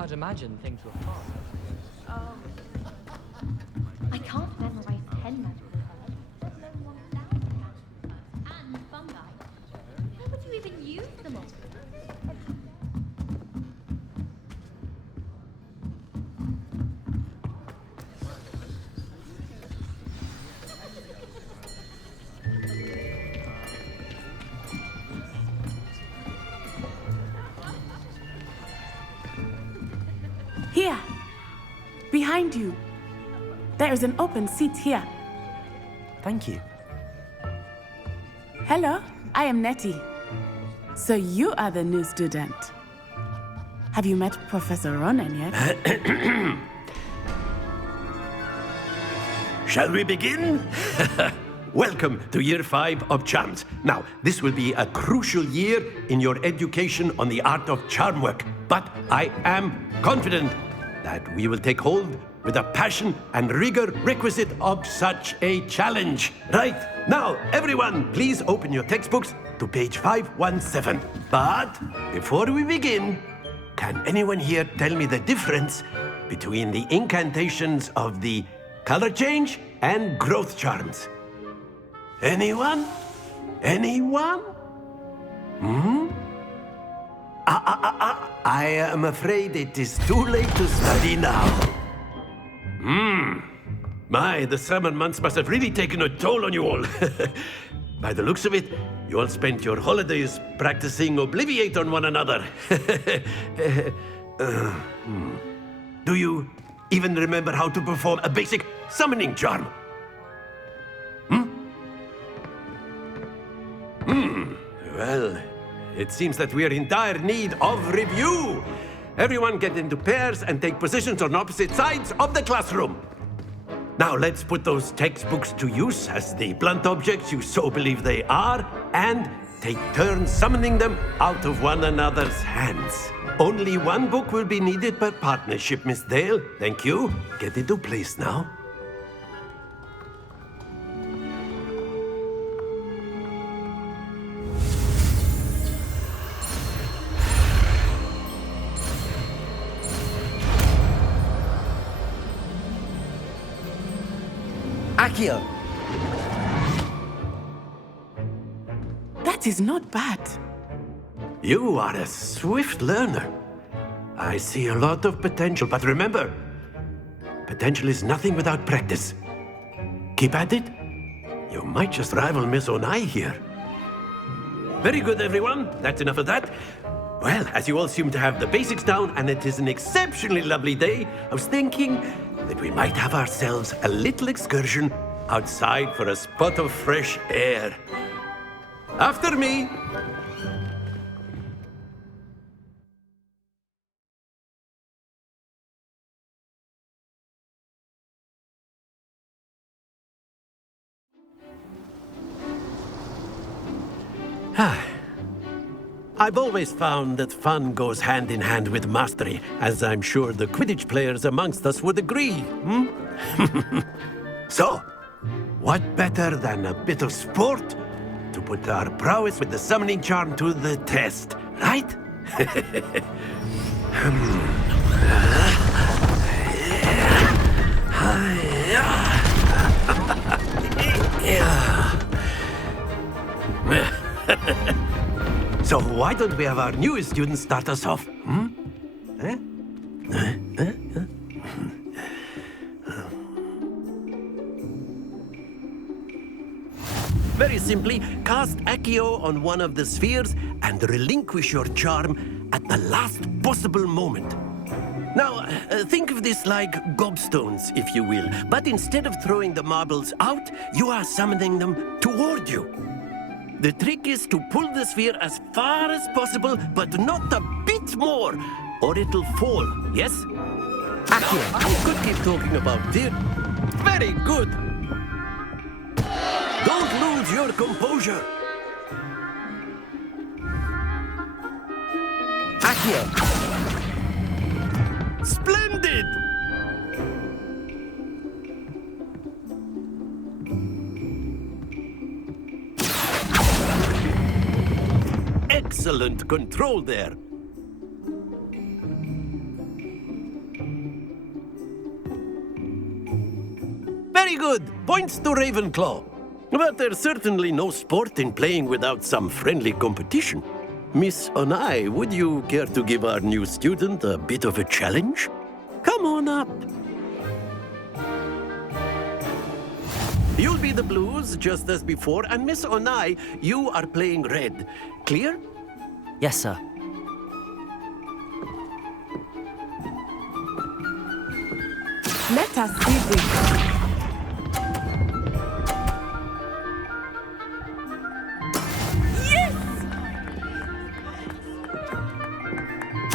I'd imagine things were fine. I can't memorize 10 magical herbs, let alone 1,000 magical herbs and fungi. How would you even use them all? Here, behind you. There is an open seat here. Thank you. Hello, I am Nettie. So you are the new student. Have you met Professor Ronan yet? Shall we begin? Welcome to Year 5 of Charms. Now, this will be a crucial year in your education on the art of charm work. But I am confident that we will take hold with the passion and rigor requisite of such a challenge. Right, now, everyone, please open your textbooks to page 517. But before we begin, can anyone here tell me the difference between the incantations of the color change and growth charms? Anyone? Anyone? I am afraid it is too late to study now. My, the summer months must have really taken a toll on you all. By the looks of it, you all spent your holidays practicing Obliviate on one another. Do you even remember how to perform a basic summoning charm? Well, it seems that we are in dire need of review. Everyone get into pairs and take positions on opposite sides of the classroom. Now let's put those textbooks to use as the blunt objects you so believe they are, and take turns summoning them out of one another's hands. Only one book will be needed per partnership, Miss Dale. Thank you. Get into place now. Accio! That is not bad. You are a swift learner. I see a lot of potential, but remember, potential is nothing without practice. Keep at it. You might just rival Miss Onai here. Very good, everyone. That's enough of that. Well, as you all seem to have the basics down, and it is an exceptionally lovely day, I was thinking that we might have ourselves a little excursion outside for a spot of fresh air. After me. I've always found that fun goes hand in hand with mastery, as I'm sure the Quidditch players amongst us would agree. So, what better than a bit of sport to put our prowess with the summoning charm to the test, right? So why don't we have our newest student start us off? Very simply, cast Accio on one of the spheres and relinquish your charm at the last possible moment. Now, think of this like gobstones, if you will, but instead of throwing the marbles out, you are summoning them toward you. The trick is to pull the sphere as far as possible, but not a bit more, or it'll fall, yes? Accio, I could keep talking about it. Very good. Don't lose your composure. Accio! Splendid! Excellent control there. Very good. Points to Ravenclaw. But there's certainly no sport in playing without some friendly competition. Miss Onai, would you care to give our new student a bit of a challenge? Come on up. You'll be the blues, just as before, and Miss Onai, you are playing red. Clear? Yes, sir. Let us see this.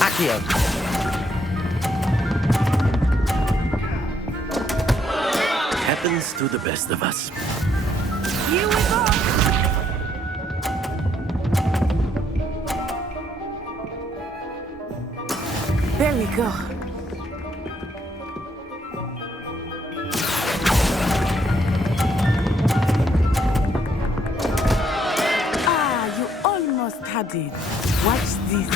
Accio. Happens to the best of us. Here we go. There we go. Ah, you almost had it. Watch this.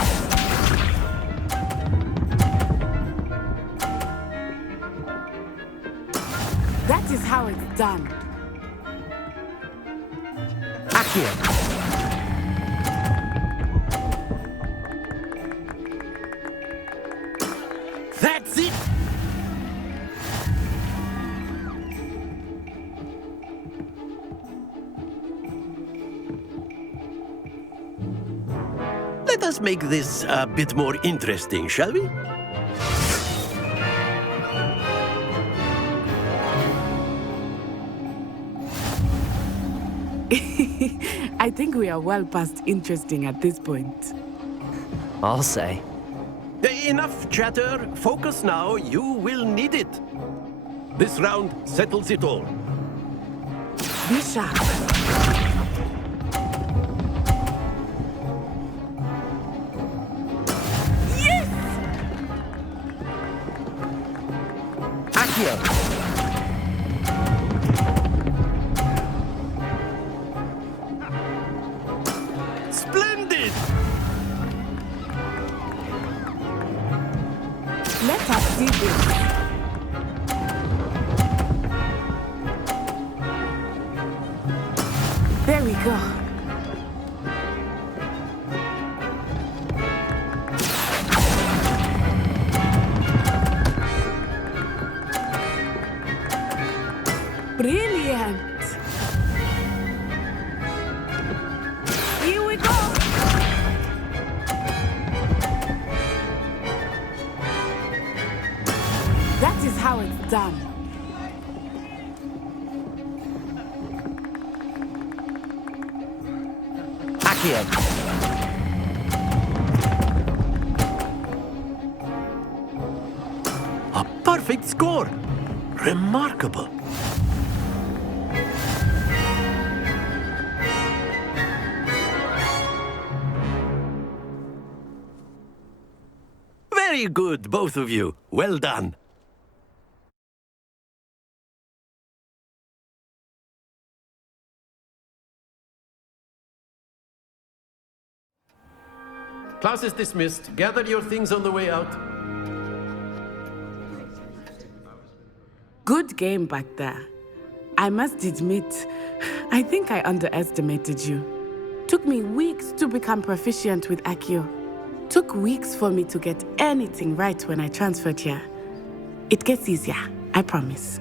That is how it's done. Accio. That's it! Let us make this a bit more interesting, shall we? I think we are well past interesting at this point. I'll say. Enough chatter. Focus now. You will need it. This round settles it all. Be sharp. Yes! Accio. Splendid! Let us see this. There we go. Brilliant. Here we go. That is how it's done. Accio. A perfect score. Remarkable. Very good, both of you. Well done. Class is dismissed. Gather your things on the way out. Good game back there. I must admit, I think I underestimated you. Took me weeks to become proficient with Accio. Took weeks for me to get anything right when I transferred here. It gets easier, I promise.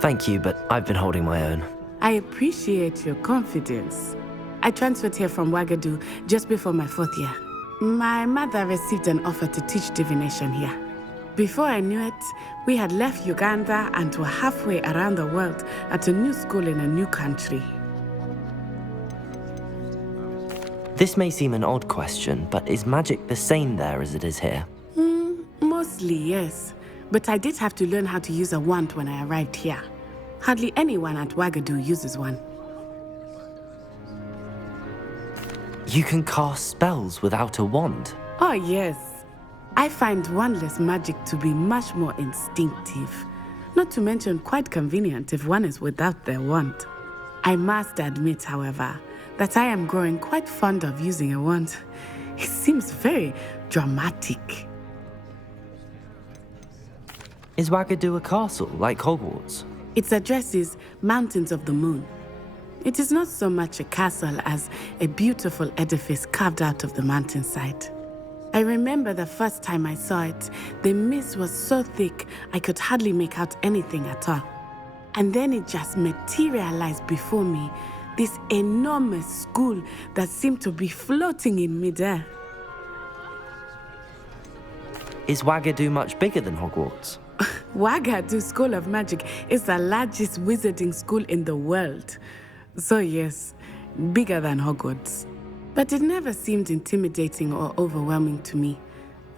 Thank you, but I've been holding my own. I appreciate your confidence. I transferred here from Ouagadougou just before my 4th year. My mother received an offer to teach divination here. Before I knew it, we had left Uganda and were halfway around the world at a new school in a new country. This may seem an odd question, but is magic the same there as it is here? Mostly, yes. But I did have to learn how to use a wand when I arrived here. Hardly anyone at Ouagadougou uses one. You can cast spells without a wand? Oh, yes. I find wandless magic to be much more instinctive. Not to mention quite convenient if one is without their wand. I must admit, however, that I am growing quite fond of using a wand. It seems very dramatic. Is Wagadu a castle, like Hogwarts? Its address is Mountains of the Moon. It is not so much a castle as a beautiful edifice carved out of the mountainside. I remember the first time I saw it, the mist was so thick I could hardly make out anything at all. And then it just materialized before me, this enormous school that seemed to be floating in midair. Is Wagadu much bigger than Hogwarts? Wagadu School of Magic is the largest wizarding school in the world. So yes, bigger than Hogwarts. But it never seemed intimidating or overwhelming to me.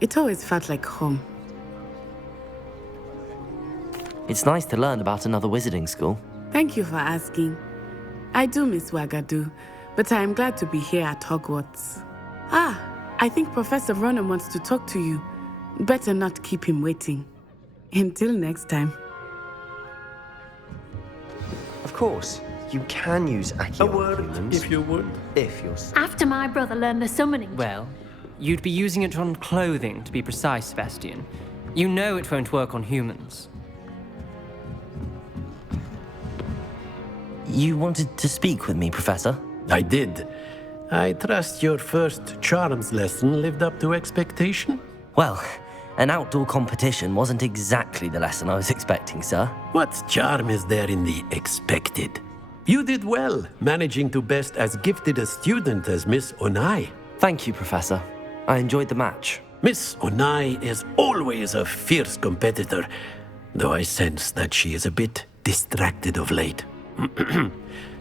It always felt like home. It's nice to learn about another wizarding school. Thank you for asking. I do miss Wagadu, but I am glad to be here at Hogwarts. I think Professor Ronan wants to talk to you. Better not keep him waiting. Until next time. Of course, you can use Accio A word, humans if you would. if you're... After my brother learned the summoning. Well, you'd be using it on clothing, to be precise, Sebastian. You know it won't work on humans. You wanted to speak with me, Professor? I did. I trust your first charms lesson lived up to expectation? Well, an outdoor competition wasn't exactly the lesson I was expecting, sir. What charm is there in the expected? You did well, managing to best as gifted a student as Miss Onai. Thank you, Professor. I enjoyed the match. Miss Onai is always a fierce competitor, though I sense that she is a bit distracted of late.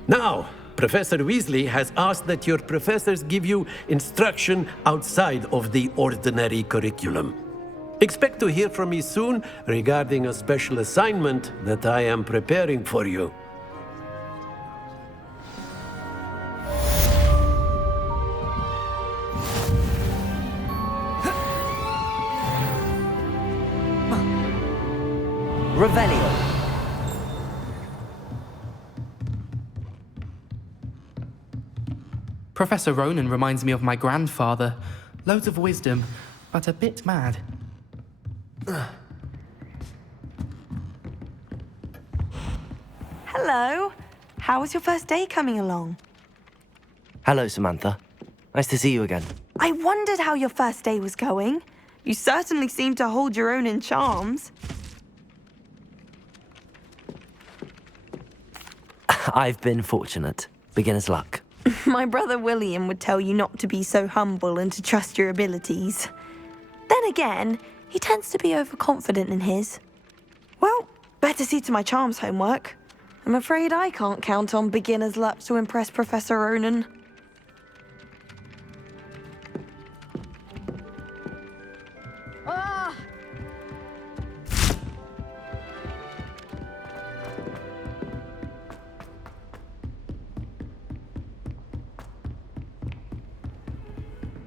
Now, Professor Weasley has asked that your professors give you instruction outside of the ordinary curriculum. Expect to hear from me soon regarding a special assignment that I am preparing for you. Revelio. Professor Ronan reminds me of my grandfather. Loads of wisdom, but a bit mad. Hello. How was your first day coming along? Hello, Samantha. Nice to see you again. I wondered how your first day was going. You certainly seem to hold your own in charms. I've been fortunate. Beginner's luck. My brother William would tell you not to be so humble and to trust your abilities. Then again, he tends to be overconfident in his. Well, better see to my charms homework. I'm afraid I can't count on beginner's luck to impress Professor Ronan.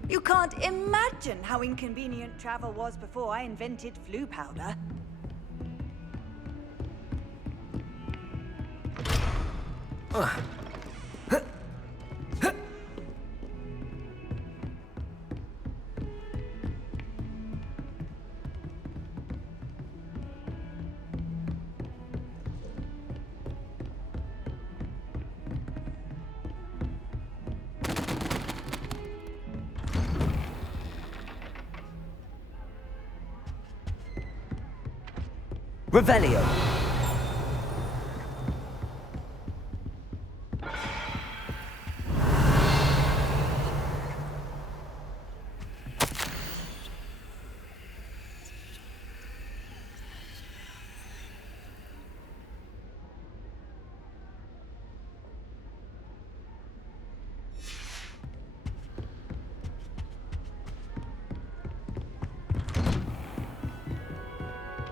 You can't imagine how inconvenient travel was before I invented flu powder. Revelio.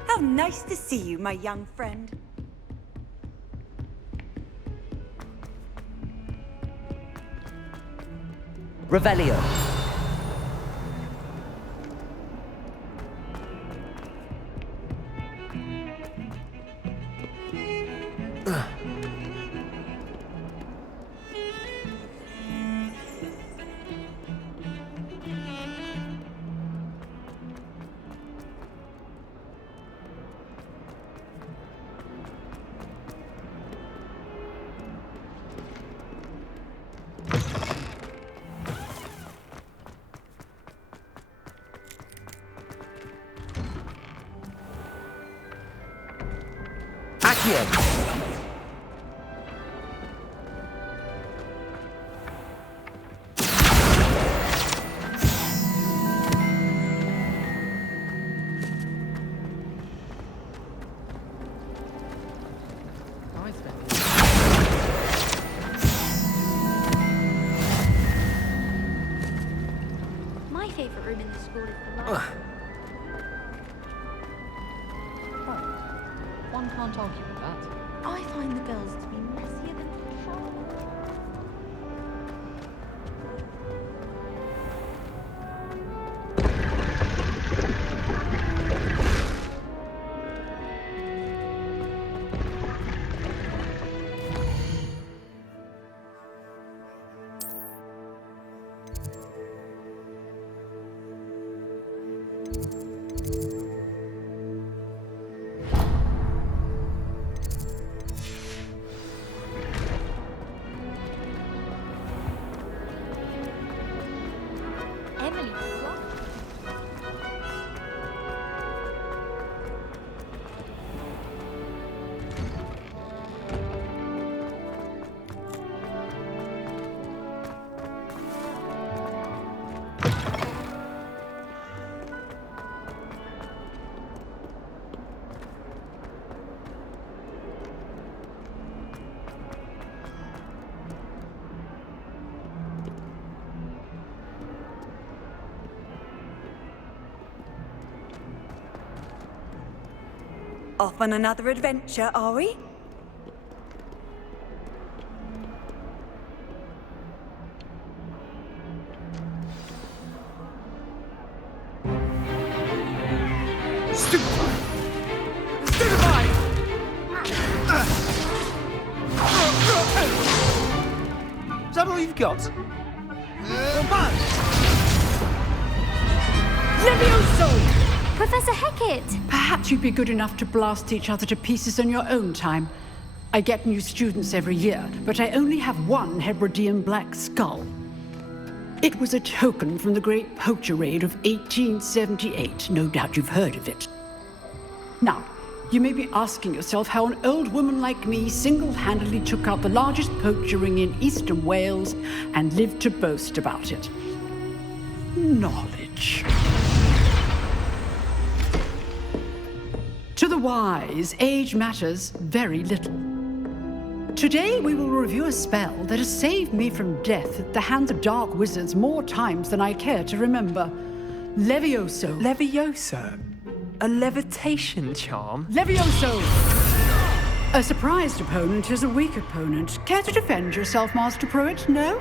How nice to see you, my young friend. Revelio. Accio! My favourite room in the school is the library. One can't argue with that. I find the girls to be messier than Charlotte. Emily, what? Off on another adventure, are we? Is that all you've got? Professor Hecat! Perhaps you'd be good enough to blast each other to pieces on your own time. I get new students every year, but I only have one Hebridean black skull. It was a token from the Great Poacher Raid of 1878. No doubt you've heard of it. Now, you may be asking yourself how an old woman like me single-handedly took out the largest poacher ring in eastern Wales and lived to boast about it. Knowledge. To the wise, age matters very little. Today we will review a spell that has saved me from death at the hands of dark wizards more times than I care to remember. Levioso. Levioso? A levitation charm? Levioso! A surprised opponent is a weak opponent. Care to defend yourself, Master Pruitt? No?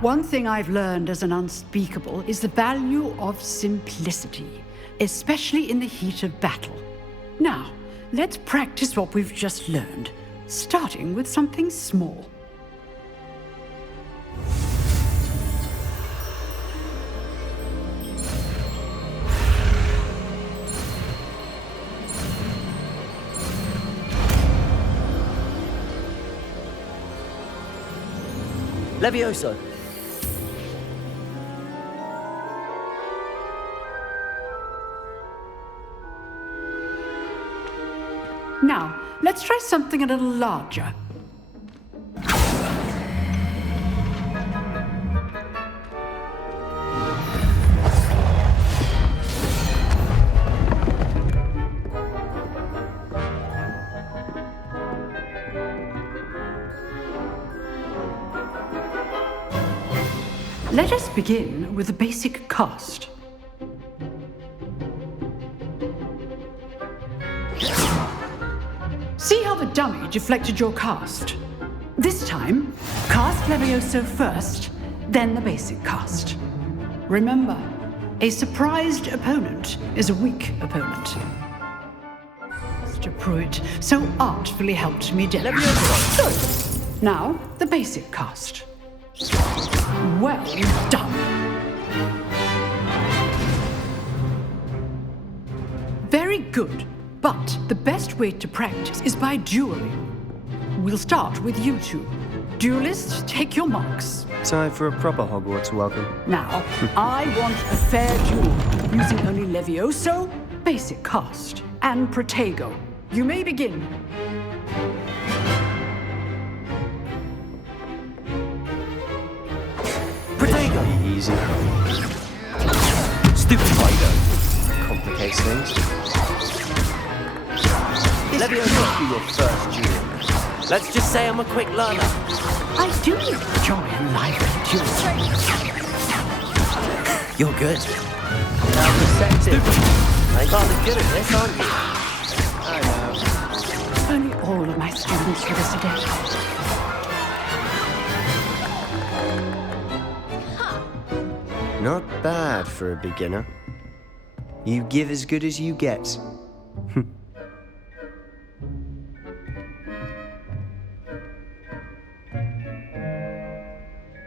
One thing I've learned as an unspeakable is the value of simplicity, especially in the heat of battle. Now, let's practice what we've just learned, starting with something small. Levioso. Now, let's try something a little larger. Let us begin with the basic cast. See how the dummy deflected your cast? This time, cast Levioso first, then the basic cast. Remember, a surprised opponent is a weak opponent. Mr. Pruitt so artfully helped me demonstrate. Good. Now, the basic cast. Well done. Very good. But the best way to practice is by dueling. We'll start with you two. Duelists, take your marks. Time for a proper Hogwarts welcome. Now, I want a fair duel, using only Levioso basic cast and Protego. You may begin. Protego! Easy. Stupid Fido. Complicates things. Leviosa must be your first duel. Let's just say I'm a quick learner. I do enjoy life and duels. You're good. Now perceptive. I'm rather good at this, aren't you? I know. Only all of my students for this adept. Not bad for a beginner. You give as good as you get.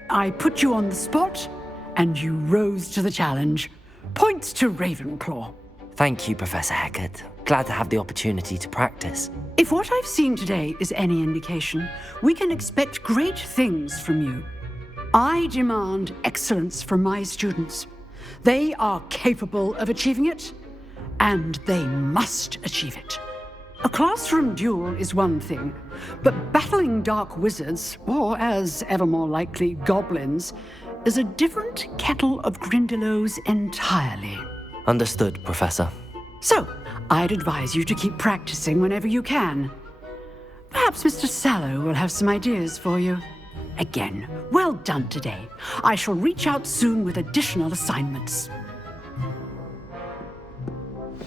I put you on the spot, and you rose to the challenge. Points to Ravenclaw. Thank you, Professor Heckert. Glad to have the opportunity to practice. If what I've seen today is any indication, we can expect great things from you. I demand excellence from my students. They are capable of achieving it, and they must achieve it. A classroom duel is one thing, but battling dark wizards, or as ever more likely, goblins, is a different kettle of Grindylows entirely. Understood, Professor. So, I'd advise you to keep practicing whenever you can. Perhaps Mr. Sallow will have some ideas for you. Again, well done today. I shall reach out soon with additional assignments.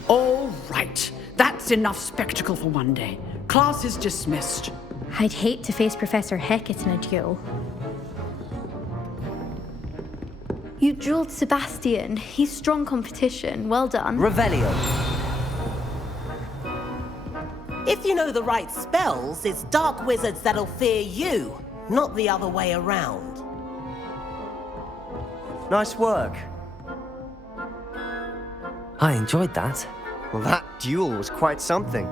All right. That's enough spectacle for one day. Class is dismissed. I'd hate to face Professor Heckett in a duel. You dueled Sebastian. He's strong competition. Well done. Revelio. If you know the right spells, it's dark wizards that'll fear you, not the other way around. Nice work. I enjoyed that. Well, that duel was quite something.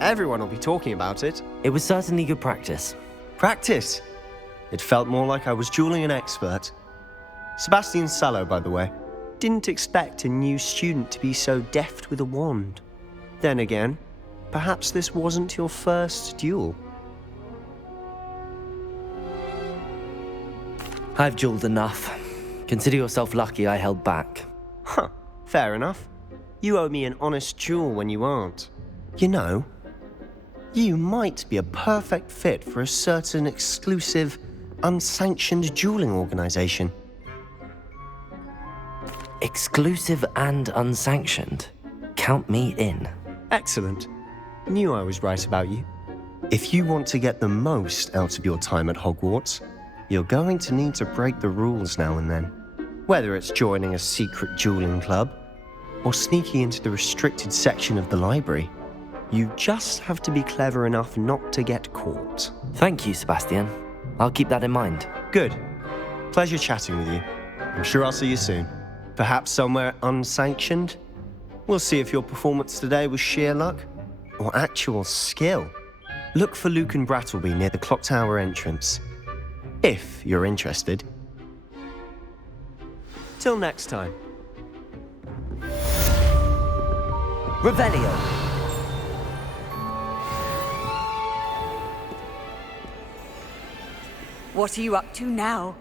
Everyone will be talking about it. It was certainly good practice. Practice? It felt more like I was dueling an expert. Sebastian Sallow, by the way. Didn't expect a new student to be so deft with a wand. Then again, perhaps this wasn't your first duel. I've dueled enough. Consider yourself lucky I held back. Huh, fair enough. You owe me an honest duel when you aren't. You know, you might be a perfect fit for a certain exclusive, unsanctioned dueling organization. Exclusive and unsanctioned. Count me in. Excellent. Knew I was right about you. If you want to get the most out of your time at Hogwarts, you're going to need to break the rules now and then. Whether it's joining a secret dueling club, or sneaking into the restricted section of the library, you just have to be clever enough not to get caught. Thank you, Sebastian. I'll keep that in mind. Good. Pleasure chatting with you. I'm sure I'll see you soon. Perhaps somewhere unsanctioned? We'll see if your performance today was sheer luck or actual skill. Look for Luke and Brattleby near the clock tower entrance, if you're interested. Till next time. Revelio. What are you up to now?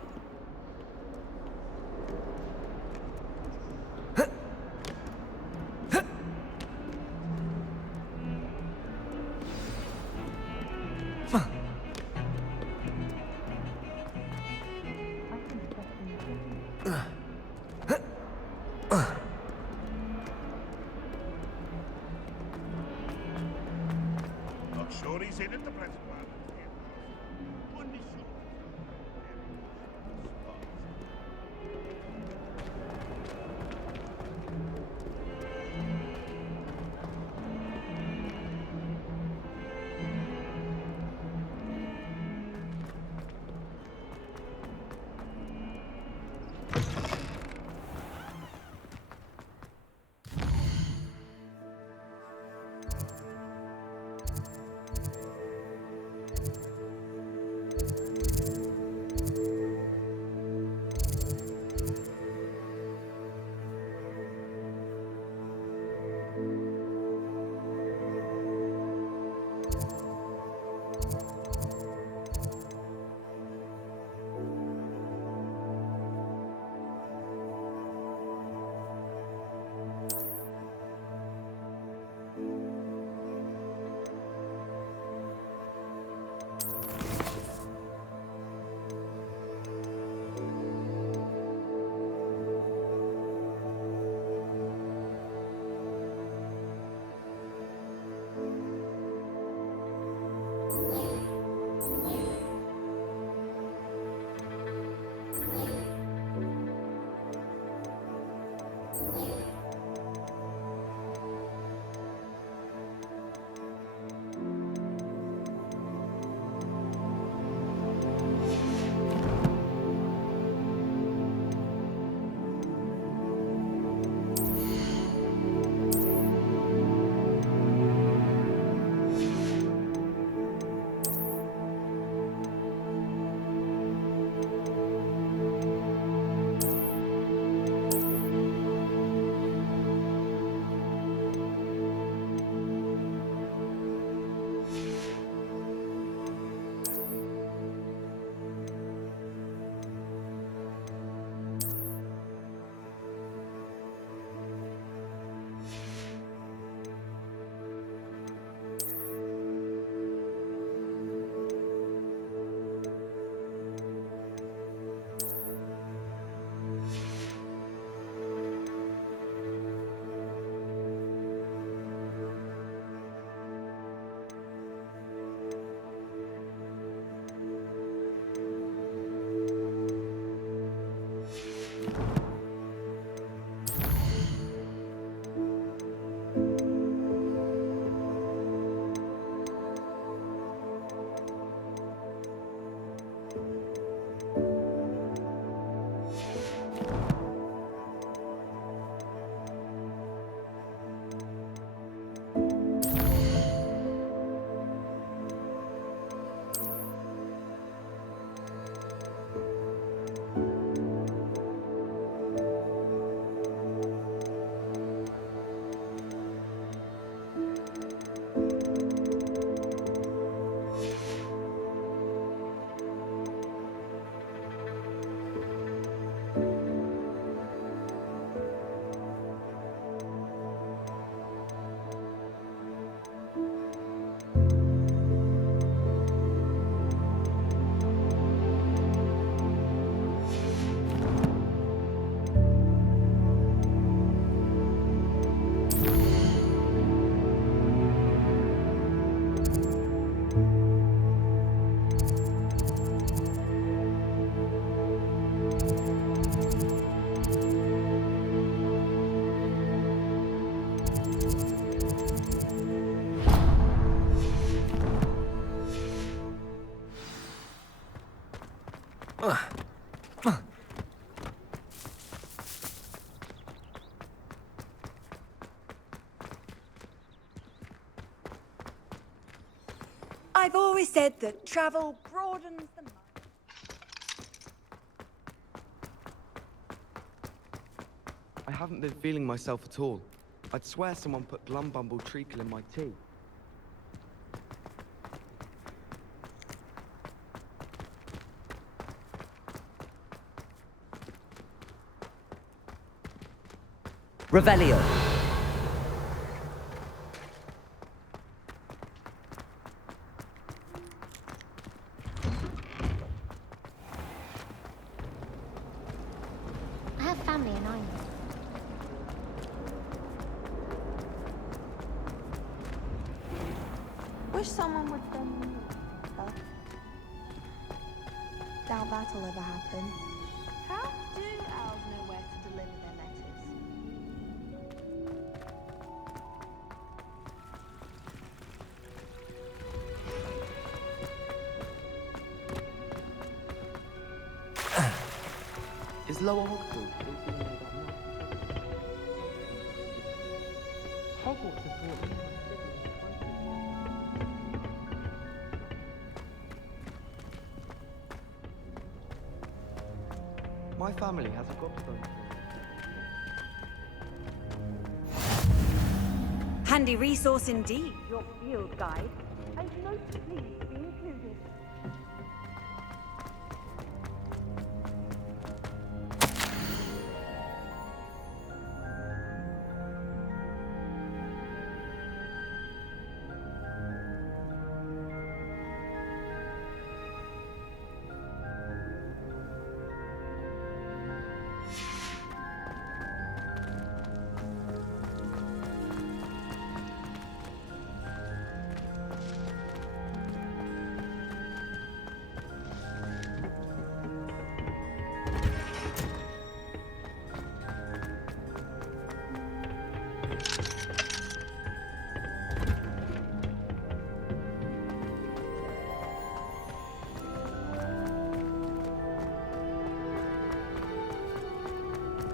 I've always said that travel broadens the mind. I haven't been feeling myself at all. I'd swear someone put Glumbumble treacle in my tea. Revelio. I have family in Ireland. Wish someone would send me stuff. Doubt that'll ever happen. How do owls know where to deliver their letters? Is Lower Hogwarts still feeling like that now? Hogwarts has brought me my family hasn't got to vote. Handy resource indeed, your field guide. And note please be included.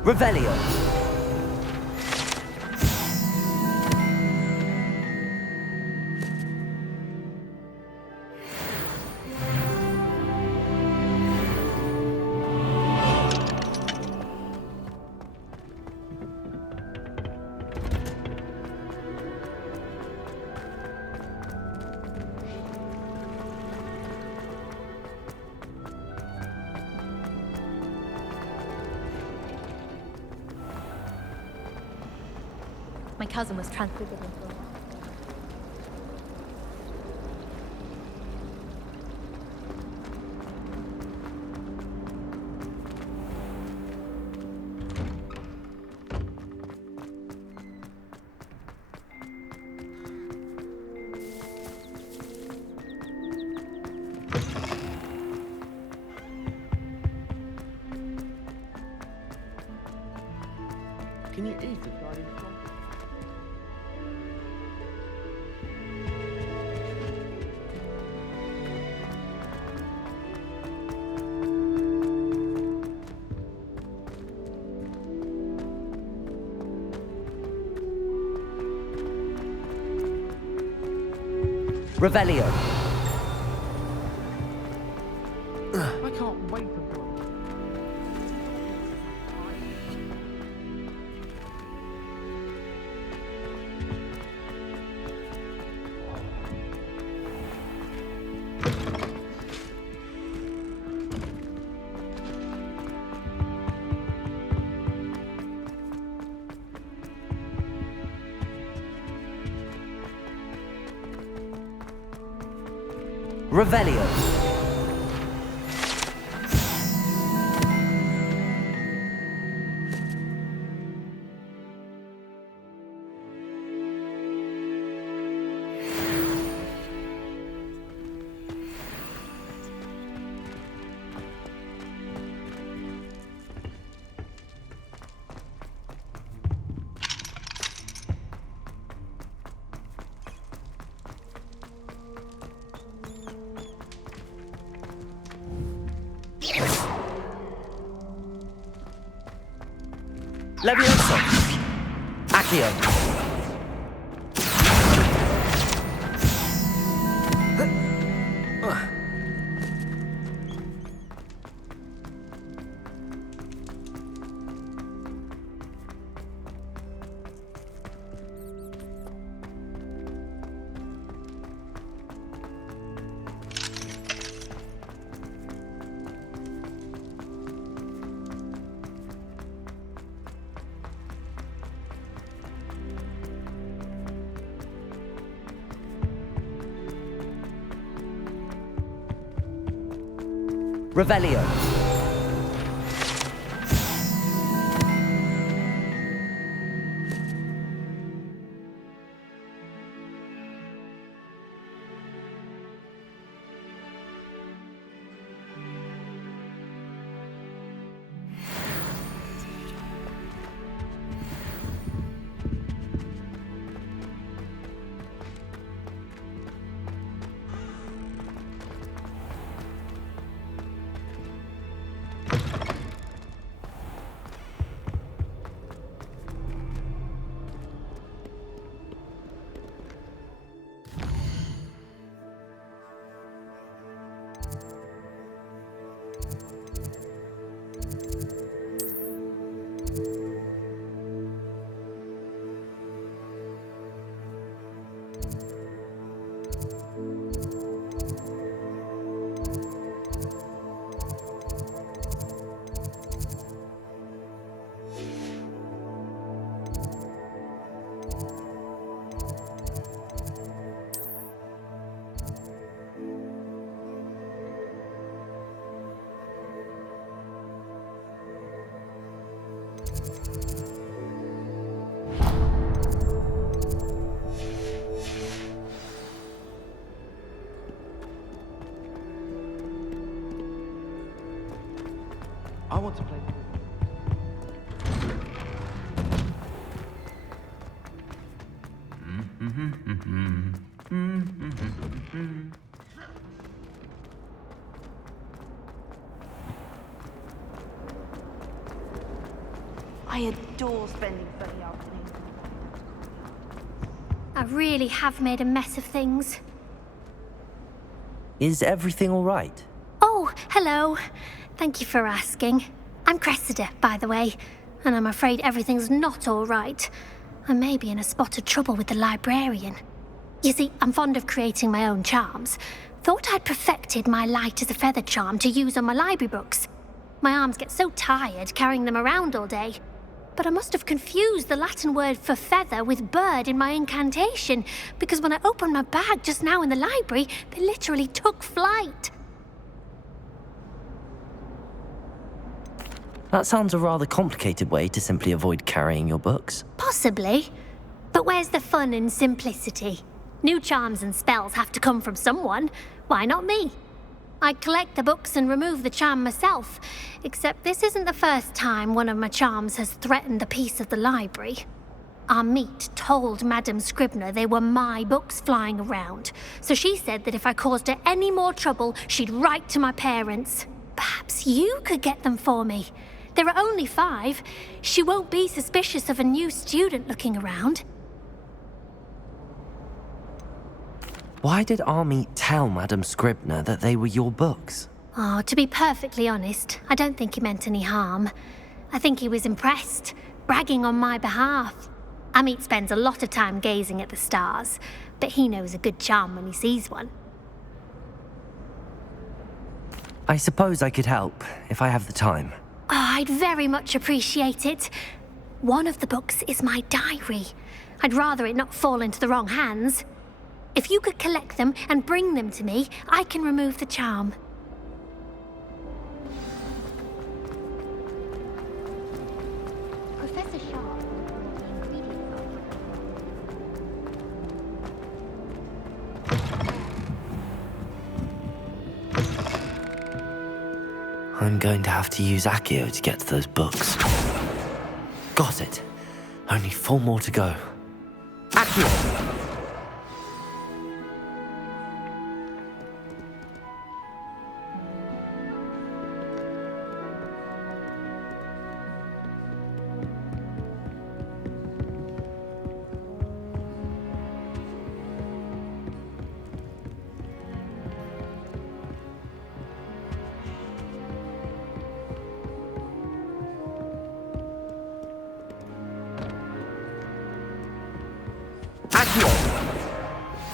Revelio. My cousin was transfigured into a Can you eat a Chinese trumpet? Revelio. I can't wait until... Revelio. Levioso. Accio. Revelio. I want to play... I adore spending sunny afternoons. I really have made a mess of things. Is everything all right? Oh, hello. Thank you for asking. I'm Cressida, by the way, and I'm afraid everything's not all right. I may be in a spot of trouble with the librarian. You see, I'm fond of creating my own charms. Thought I'd perfected my light as a feather charm to use on my library books. My arms get so tired carrying them around all day. But I must have confused the Latin word for feather with bird in my incantation, because when I opened my bag just now in the library, they literally took flight. That sounds a rather complicated way to simply avoid carrying your books. Possibly. But where's the fun in simplicity? New charms and spells have to come from someone. Why not me? I collect the books and remove the charm myself, except this isn't the first time one of my charms has threatened the peace of the library. Our meet told Madame Scribner they were my books flying around, so she said that if I caused her any more trouble, she'd write to my parents. Perhaps you could get them for me. There are only 5. She won't be suspicious of a new student looking around. Why did Army tell Madame Scribner that they were your books? Oh, to be perfectly honest, I don't think he meant any harm. I think he was impressed, bragging on my behalf. Amit spends a lot of time gazing at the stars, but he knows a good charm when he sees one. I suppose I could help, if I have the time. Oh, I'd very much appreciate it. One of the books is my diary. I'd rather it not fall into the wrong hands. If you could collect them and bring them to me, I can remove the charm. Professor Sharp, the ingredients I'm going to have to use Accio to get to those books. Got it. Only 4 more to go. Accio!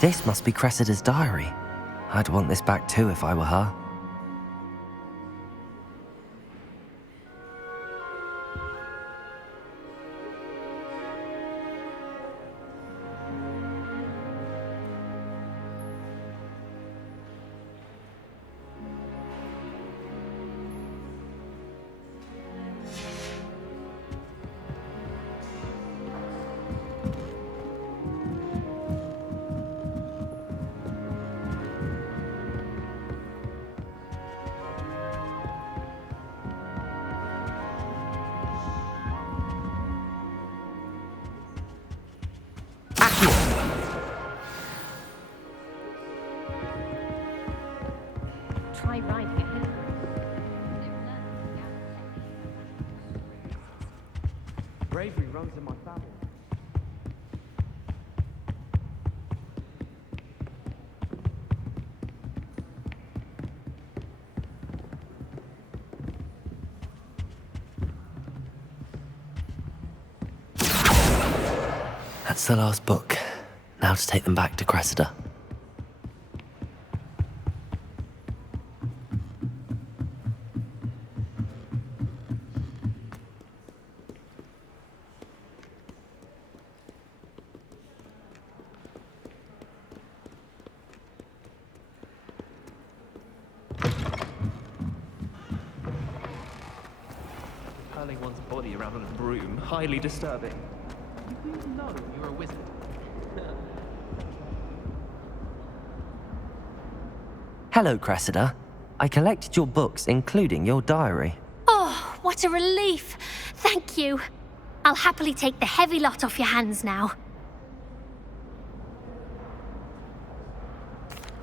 This must be Cressida's diary. I'd want this back too if I were her. Try riding it. Bravery runs in my family. That's the last book. Now to take them back to Cressida. Hurling one's body around on a broom, highly disturbing. You really know you're a wizard. Hello, Cressida. I collected your books, including your diary. Oh, what a relief. Thank you. I'll happily take the heavy lot off your hands now.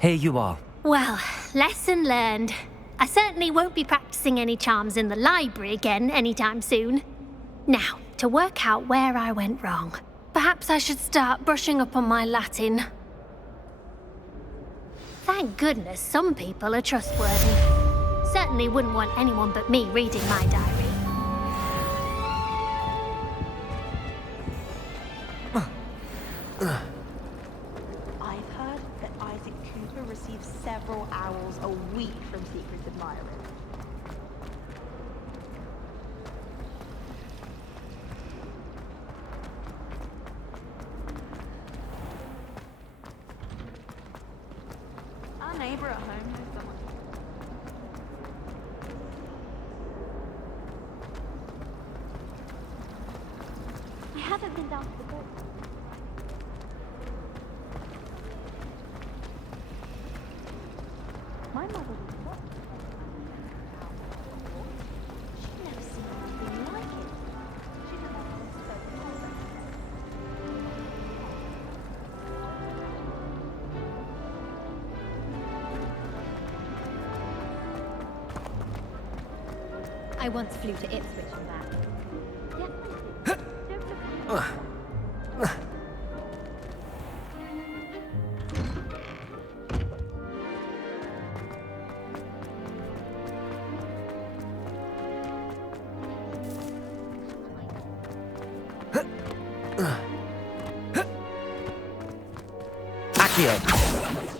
Here you are. Well, lesson learned. I certainly won't be practicing any charms in the library again anytime soon. Now, to work out where I went wrong. Perhaps I should start brushing up on my Latin. Thank goodness some people are trustworthy. Certainly wouldn't want anyone but me reading my diary. I've heard that Isaac Cooper receives several owls a week from secret admirers. Our neighbor at home knows someone. I haven't been down to the boat. My mother was not. She'd never seen anything like it. She'd never been so I once flew to Ipswich and back. Yeah, don't look. Accio!